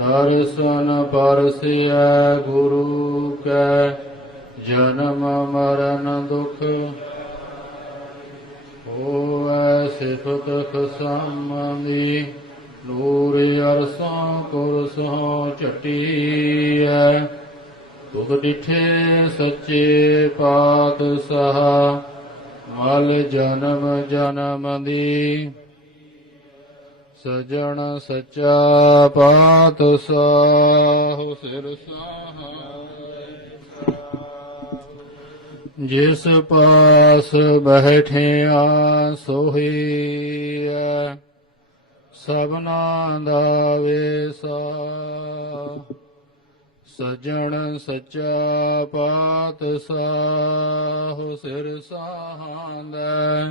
ਦਰਸ਼ਨ ਪਰਸਿਐ ਗੁਰੂ ਕੈ, ਜਨਮ ਮਰਨ ਦੁਖ। ਹੋਵੈ ਸਿਫਤ ਖਸਮਨੀ ਨੂਰ ਅਰਸਾਂ ਕੁਰਸੋਂ ਝਟੀਐ। ਤੁਧ ਡਿਠੇ ਸੱਚੇ ਪਾਤਸ਼ਾਹ, ਮਲ ਜਨਮ ਜਨਮ ਦੀ। ਸਜਣ ਸੱਚਾ ਪਾਤਸ਼ਾਹ ਸਿਰ ਸਹਾਇ ਜਿਸ ਪਾਸ ਬੈਠਿਆ ਸੋਹੀਐ ਸਭਨਾ ਦਾ ਵੇਸਾ। ਸਜਣ ਸੱਚਾ ਪਾਤਸ਼ਾਹ ਸਿਰ ਸਾਹਾਂਦਾ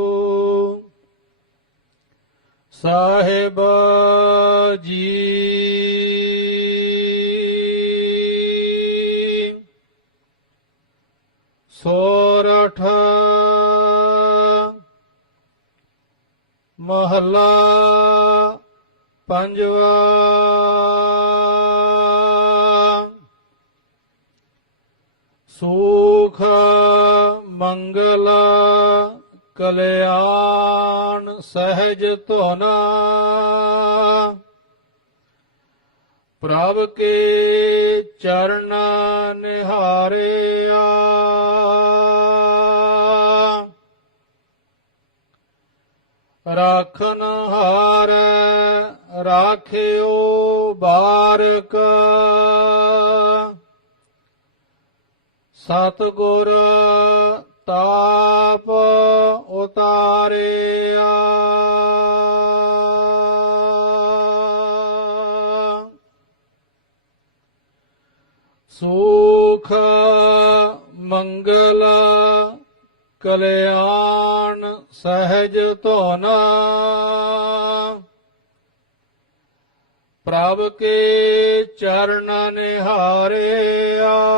ਸਾਹਿਬ ਜੀ। ਸੋਰਠ ਮਹਲਾ ਪੰਜਵਾ। ਸੁਖ ਮੰਗਲਾ ਕਲਿਆਣ ਸਹਿਜ ਧੁਨਾ। ਪ੍ਰਭ ਕੇ ਚਰਨ ਨਿਹਾਰਿਆ। ਰਾਖਨ ਹਾਰ ਰਾਖਿਓ ਬਾਰਕ। ਸਤਿਗੁਰ ਤਾਪ ਉਤਾਰਿਆ। ਸੁਖ ਮੰਗਲ ਕਲਿਆਣ ਸਹਿਜ ਧੁਨਾ। ਪ੍ਰਭ ਕੇ ਚਰਨ ਨਿਹਾਰਿਆ।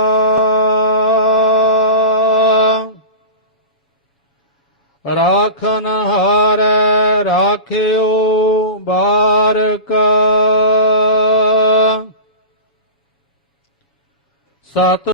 ਰਾਖਨ ਹਾਰ ਰਾਖਿਓ ਬਾਰਕ। ਸਤ